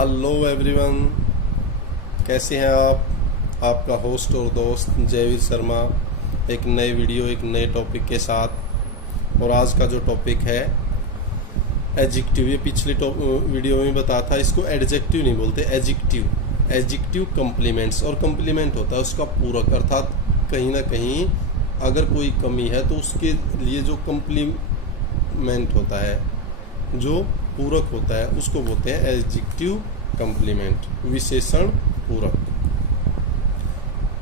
Hello everyone, कैसे हैं आप। आपका होस्ट और दोस्त जयवीर शर्मा एक नए वीडियो एक नए टॉपिक के साथ। और आज का जो टॉपिक है एडजेक्टिव। ये पिछले वीडियो में बताया था, इसको एडजेक्टिव नहीं बोलते, एडजेक्टिव। एडजेक्टिव कम्प्लीमेंट्स, और कम्प्लीमेंट होता है उसका पूरक, अर्थात कहीं ना कहीं अगर कोई कमी है तो उसके लिए जो कम्प्लीमेंट होता है, जो पूरक होता है, उसको बोलते हैं एडजेक्टिव कम्प्लीमेंट, विशेषण पूरक।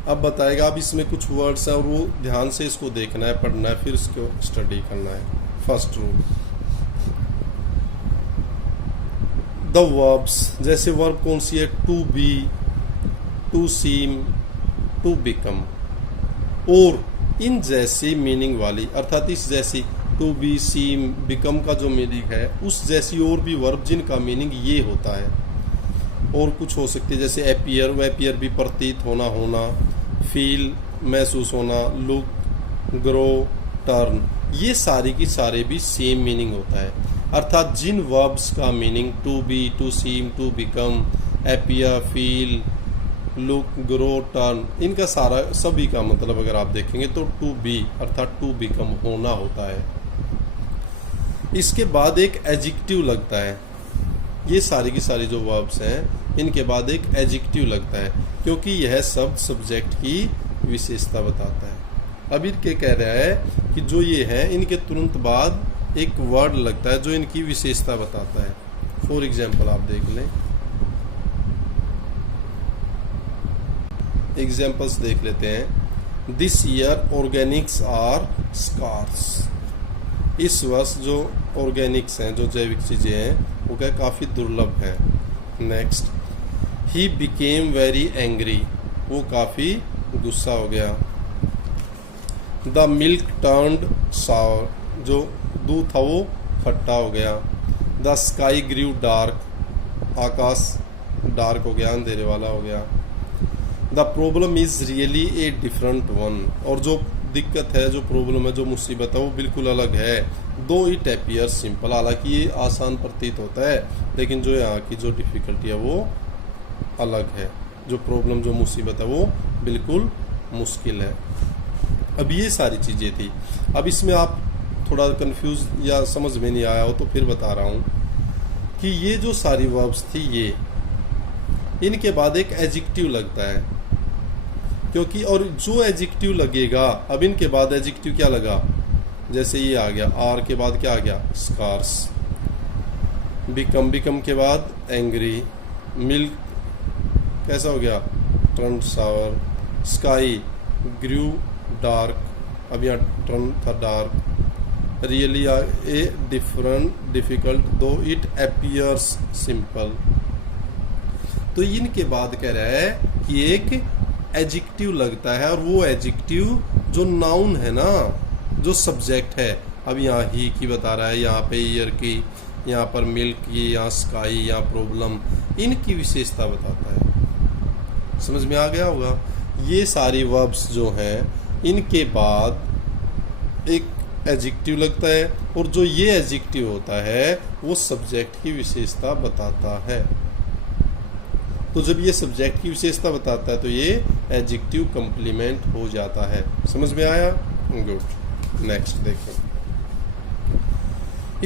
अब बताएगा, अब इसमें कुछ वर्ड्स हैं और वो ध्यान से इसको देखना है, पढ़ना है, फिर इसको स्टडी करना है। फर्स्ट रूल, द वर्ब्स, जैसे वर्ब कौन सी है, to be, to seem, to become, और इन जैसी मीनिंग वाली, अर्थात इस जैसी, टू बी, सीम, बिकम का जो मीनिंग है, उस जैसी और भी वर्ब जिनका मीनिंग ये होता है। और कुछ हो सकती है, जैसे अपीयर, अपीयर भी प्रतीत होना, होना, फील महसूस होना, लुक, ग्रो, टर्न, ये सारी की सारे भी सेम मीनिंग होता है। अर्थात जिन वर्ब्स का meaning to be, to seem, to become, appear, feel, look, grow, turn, इनका सारा सभी का मतलब अगर आप देखेंगे तो टू बी अर्थात टू बिकम, होना होता है। इसके बाद एक एडजेक्टिव लगता है। ये सारी की सारी जो वर्ब्स हैं, इनके बाद एक एडजेक्टिव लगता है, क्योंकि यह शब्द सब्जेक्ट की विशेषता बताता है। अब इनके कह रहा है कि जो ये है, इनके तुरंत बाद एक वर्ड लगता है जो इनकी विशेषता बताता है। फॉर एग्जाम्पल आप देख लें, एग्जाम्पल्स देख लेते हैं। This year organics are scarce, इस वर्ष जो ऑर्गेनिक्स हैं, जो जैविक चीज़ें हैं, वो क्या काफ़ी दुर्लभ हैं। Next, he became very angry, वो काफ़ी गुस्सा हो गया। द मिल्क टर्न्ड सावर, जो दूध था वो खट्टा हो गया। द स्काई ग्रीव डार्क, आकाश डार्क हो गया, अंधेरे वाला हो गया। The problem is really a different one, और जो दिक्कत है, जो प्रॉब्लम है, जो मुसीबत है, वो बिल्कुल अलग है। दो इट अपीयर सिंपल, हालांकि ये आसान प्रतीत होता है, लेकिन जो यहाँ की जो डिफिकल्टी है वो अलग है। जो प्रॉब्लम, जो मुसीबत है, वो बिल्कुल मुश्किल है। अब ये सारी चीज़ें थी। अब इसमें आप थोड़ा कंफ्यूज या समझ में नहीं आया हो तो फिर बता रहा हूँ कि ये जो सारी वर्ब्स थी, ये इनके बाद एक एडजेक्टिव लगता है, क्योंकि और जो एडजेक्टिव लगेगा, अब इनके बाद एडजेक्टिव क्या लगा, जैसे ये आ गया, आर के बाद क्या आ गया, स्कार्स। बिकम, बिकम के बाद एंग्री। मिल्क कैसा हो गया, टर्न सावर। स्काई ग्रू डार्क, अब यहाँ टर्न था dark. Really a different difficult, दो इट अपीयर्स सिंपल। तो इनके बाद कह रहा है कि एक एडजेक्टिव लगता है, और वो एडजेक्टिव जो नाउन है ना, जो सब्जेक्ट है। अब यहाँ ही की बता रहा है, यहाँ पे ईयर की, यहाँ पर मिल्क की, यहाँ स्काई, यहाँ प्रॉब्लम, इनकी विशेषता बताता है। समझ में आ गया होगा। ये सारी वर्ब्स जो हैं, इनके बाद एक एडजेक्टिव लगता है, और जो ये एडजेक्टिव होता है वो सब्जेक्ट की विशेषता बताता है। तो जब ये सब्जेक्ट की विशेषता बताता है तो ये एडजेक्टिव कम्प्लीमेंट हो जाता है। समझ में आया? गुड। नेक्स्ट देखें,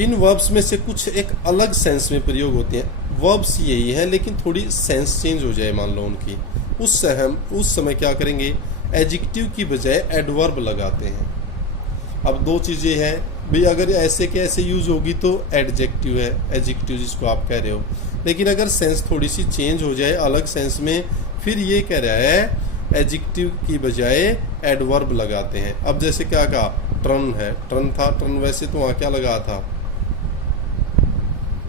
इन वर्ब्स में से कुछ एक अलग सेंस में प्रयोग होती हैं। वर्ब्स यही है, लेकिन थोड़ी सेंस चेंज हो जाए मान लो उनकी, उस समय क्या करेंगे, एडजेक्टिव की बजाय एडवर्ब लगाते हैं। अब दो चीज़ें हैं भाई, अगर ऐसे के ऐसे यूज होगी तो एडजेक्टिव है, एडजेक्टिव जिसको आप कह रहे हो। लेकिन अगर सेंस थोड़ी सी चेंज हो जाए अलग सेंस में, फिर ये कह रहा है एडजेक्टिव की बजाय एडवर्ब लगाते हैं। अब जैसे क्या कहा, टर्न है, टर्न था, टर्न वैसे तो वहाँ क्या लगा था,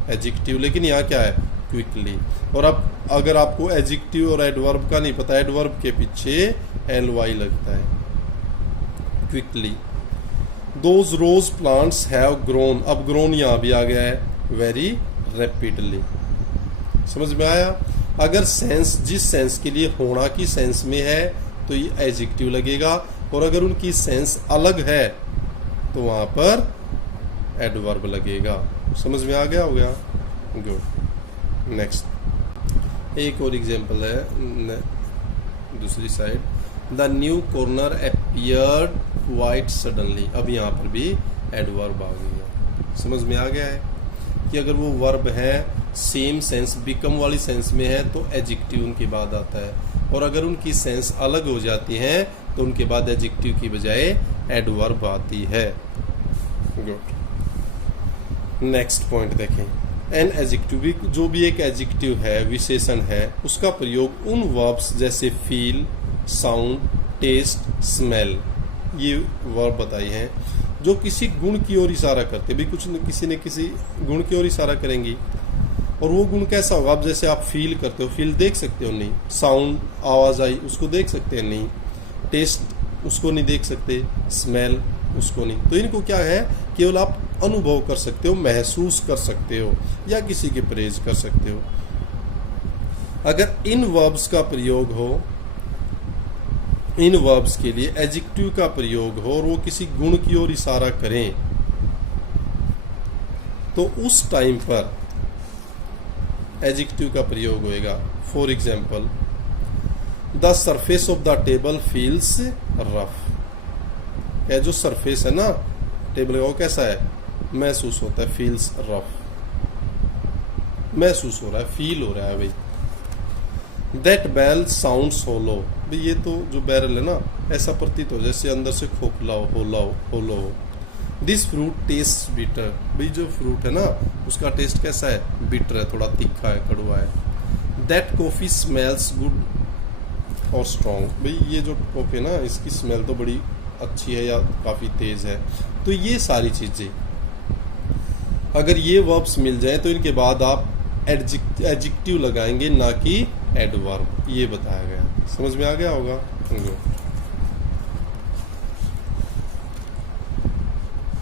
एडजेक्टिव, लेकिन यहाँ क्या है, क्विकली। और अब अगर आपको एडजेक्टिव और एडवर्ब का नहीं पता, एडवर्ब के पीछे ly लगता है, quickly. Those rose plants have grown, अब ग्रोन यहाँ भी आ गया है, वेरी रैपिडली। समझ में आया? अगर सेंस जिस सेंस के लिए होना की सेंस में है तो ये एडजेक्टिव लगेगा, और अगर उनकी सेंस अलग है तो वहाँ पर एडवर्ब लगेगा। समझ में आ गया होगा? गुड। नेक्स्ट, एक और एग्जांपल है दूसरी side, the new corner appeared quite suddenly. अब यहाँ पर भी एडवर्ब आ गया। समझ में आ गया है कि अगर वो वर्ब है सेम सेंस बिकम वाली सेंस में है तो एडजेक्टिव उनके बाद आता है, और अगर उनकी सेंस अलग हो जाती है तो उनके बाद एडजेक्टिव की बजाय एडवर्ब आती है। गुड। नेक्स्ट पॉइंट देखें, एन एडजेक्टिव, जो भी एक एडजेक्टिव है, विशेषण है, उसका प्रयोग उन वर्ब्स जैसे फील, साउंड, टेस्ट, स्मेल, ये वर्ब बताई हैं जो किसी गुण की ओर इशारा करते, भी कुछ किसी न किसी गुण की ओर इशारा करेंगी। और वो गुण कैसा होगा? अब जैसे आप फील करते हो, फील देख सकते हो नहीं, साउंड आवाज आई उसको देख सकते हैं नहीं, टेस्ट उसको नहीं देख सकते, स्मेल उसको नहीं। तो इनको क्या है, केवल आप अनुभव कर सकते हो, महसूस कर सकते हो, या किसी के प्रेज कर सकते हो। अगर इन वर्ब्स का प्रयोग हो, इन वर्ब्स के लिए एडजेक्टिव का प्रयोग हो और वो किसी गुण की ओर इशारा करें, तो उस टाइम पर एडजेक्टिव का प्रयोग होएगा। For example, the surface of the table feels rough. जो सरफेस है ना टेबल का, वो कैसा है? महसूस होता है, फील्स रफ, महसूस हो रहा है, फील हो रहा है भाई। दैट बैल साउंड्स होलो। भाई ये तो जो बैरल है ना, ऐसा प्रतीत हो जैसे अंदर से खोखला हो, होलो हो। This fruit test bitter. भाई जो फ्रूट है ना उसका टेस्ट कैसा है? बिटर है, थोड़ा तीखा है, कड़वा है। दैट कॉफी स्मेल्स गुड और स्ट्रॉन्ग। भाई ये जो कॉफी है ना, इसकी स्मेल तो बड़ी अच्छी है या काफ़ी तेज़ है। तो ये सारी चीज़ें अगर ये वर्ब्स मिल जाए तो इनके बाद आप एडजेक्टिव लगाएंगे, ना कि एडवर्ब। ये बताया गया, समझ में आ गया होगा।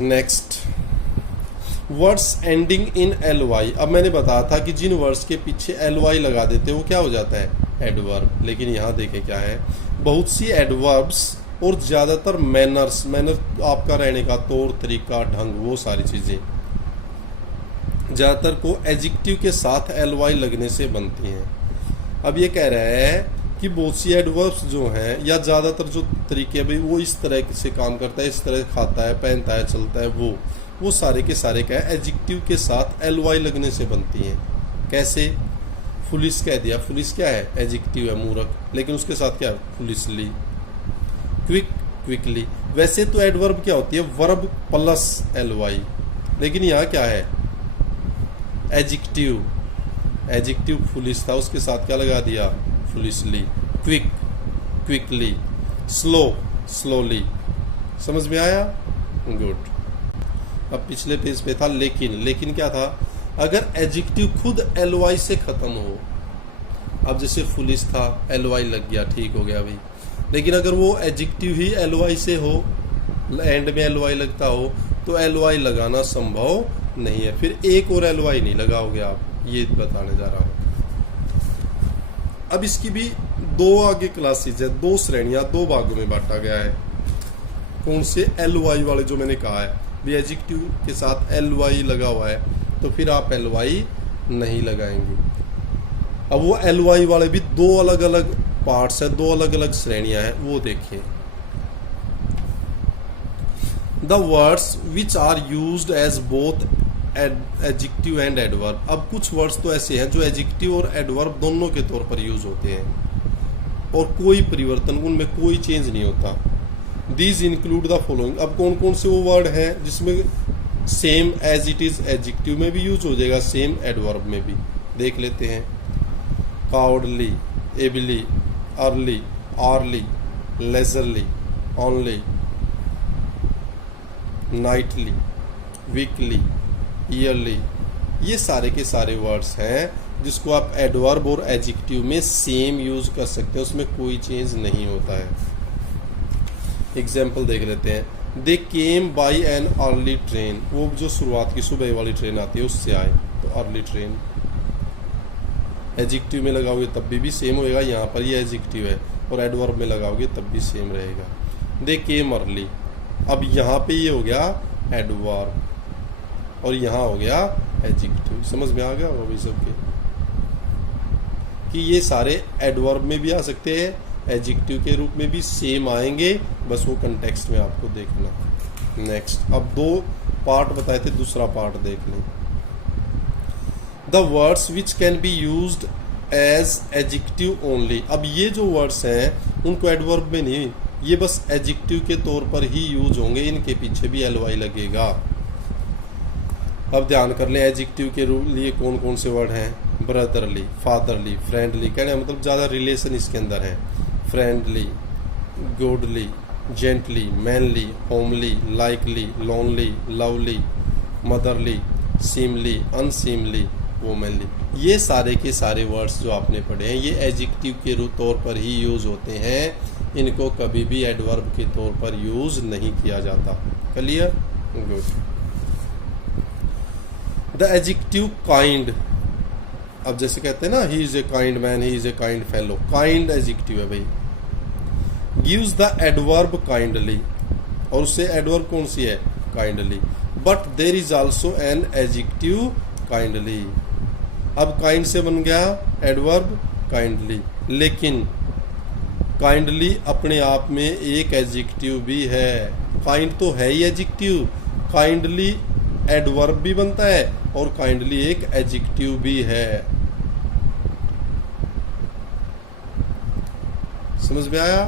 Next, words ending in ly। अब मैंने बताया था कि जिन वर्ड्स के पीछे ly लगा देते हैं वो क्या हो जाता है? एडवर्ब। लेकिन यहाँ देखें क्या है, बहुत सी एडवर्ब्स और ज़्यादातर मैनर्स, मैनर आपका रहने का तौर तरीका, ढंग, वो सारी चीज़ें ज़्यादातर को एडजेक्टिव के साथ ly लगने से बनती हैं। अब ये कह रहा है कि बहुत सी एडवर्ब्स जो हैं, या ज़्यादातर जो तरीके हैं भाई, वो इस तरह से काम करता है, इस तरह खाता है, पहनता है, चलता है, वो सारे के सारे क्या है? एडजेक्टिव के साथ ly लगने से बनती हैं। कैसे? फुलिश कह दिया, फुलिश क्या है? एडजेक्टिव है, मूर्ख, लेकिन उसके साथ क्या है? फुलिशली। Quick, quickly. वैसे तो एडवर्ब क्या होती है? वर्ब प्लस ly, लेकिन यहाँ क्या है? एडजेक्टिव। एडजेक्टिव फुलिश था, उसके साथ क्या लगा दिया? Foolishly. Quick, quickly. Slow, slowly. समझ में आया? गुड। अब पिछले पेज पे था लेकिन। लेकिन क्या था? अगर एडजेक्टिव खुद ly से खत्म हो, अब जैसे फुलिश था, ly लग गया, ठीक हो गया भाई। लेकिन अगर वो एडजेक्टिव ही ly से हो, एंड में ly लगता हो, तो ly लगाना संभव नहीं है। फिर एक और ly नहीं लगाओगे आप, ये बताने जा रहा हूँ। अब इसकी भी दो आगे क्लासेज है, दो श्रेणियां, दो भागों में बांटा गया है। कौन से? ly वाले, जो मैंने कहा है भी एडजेक्टिव के साथ ly लगा हुआ है, तो फिर आप ly नहीं लगाएंगे। अब वो ly वाले भी दो अलग अलग पार्ट्स है, दो अलग अलग श्रेणियां हैं, वो देखिए। The words which are used as both adjective and adverb. अब कुछ वर्ड्स तो ऐसे हैं जो एडजेक्टिव और एडवर्ब दोनों के तौर पर यूज होते हैं और कोई परिवर्तन, उनमें कोई चेंज नहीं होता। These include the following. अब कौन कौन से वो वर्ड हैं जिसमें same as it is adjective में भी यूज हो जाएगा, सेम एडवर्ब में भी? देख लेते हैं। Cowardly, ably, early, early, leisurely, only, nightly, weekly, yearly. ये सारे के सारे वर्ड्स हैं जिसको आप एडवर्ब और एडजेक्टिव में सेम यूज कर सकते हैं, उसमें कोई चेंज नहीं होता है। एग्जाम्पल देख लेते हैं। दे केम बाई एन अर्ली ट्रेन। वो जो शुरुआत की सुबह वाली ट्रेन आती है उससे आए, तो अर्ली ट्रेन। एडजेक्टिव में लगाओगे तब भी सेम होएगा, यहाँ पर ये एडजेक्टिव है, और एडवर्ब में लगाओगे तब भी सेम रहेगा। दे केम अर्ली। अब यहाँ पे ये हो गया एडवर्ब और यहाँ हो गया एडजेक्टिव। समझ में आ गया होगा भाई सबके कि ये सारे एडवर्ब में भी आ सकते हैं, एडजेक्टिव के रूप में भी सेम आएंगे, बस वो कंटेक्स्ट में आपको देखना। नेक्स्ट, अब 2 पार्ट बताए थे, दूसरा पार्ट देख लें। The words which can be used as adjective only. अब ये जो वर्ड्स हैं उनको एडवर्ब में नहीं, ये बस एडजेक्टिव के तौर पर ही यूज होंगे, इनके पीछे भी ly लगेगा। अब ध्यान कर लें, एडजेक्टिव के लिए कौन कौन से वर्ड हैं? ब्रदरली, फादरली, फ्रेंडली, कहने मतलब ज़्यादा रिलेशन इसके अंदर है। Friendly, goodly, gently, manly, homely, likely, lonely, lovely, motherly, seemly, unseemly, womanly. ये सारे के सारे वर्ड्स जो आपने पढ़े हैं ये एडजेक्टिव के तौर पर ही यूज होते हैं, इनको कभी भी एडवर्ब के तौर पर यूज नहीं किया जाता। Clear? Good. The adjective kind, अब जैसे कहते हैं ना, he is a kind man, he is a kind fellow, kind adjective है भाई। गिव्स द एडवर्ब काइंडली, और उससे एडवर्ब कौन सी है? Kindly. But there is also an adjective kindly. अब काइंड से बन गया एडवर्ब काइंडली, लेकिन काइंडली अपने आप में एक एडजेक्टिव भी है। काइंड तो है ही एडजेक्टिव, काइंडली एडवर्ब भी बनता है और काइंडली एक एडजेक्टिव भी है। समझ में आया?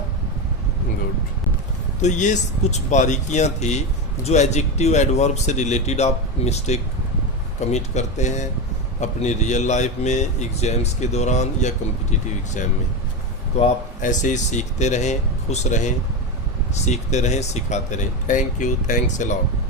गुड। तो ये कुछ बारीकियां थी जो एडजेक्टिव एडवर्ब से रिलेटेड आप मिस्टेक कमिट करते हैं अपनी रियल लाइफ में, एग्जाम्स के दौरान या कॉम्पिटिटिव एग्जाम में। तो आप ऐसे ही सीखते रहें, खुश रहें, सीखते रहें, सिखाते रहें। Thank you, thanks a lot.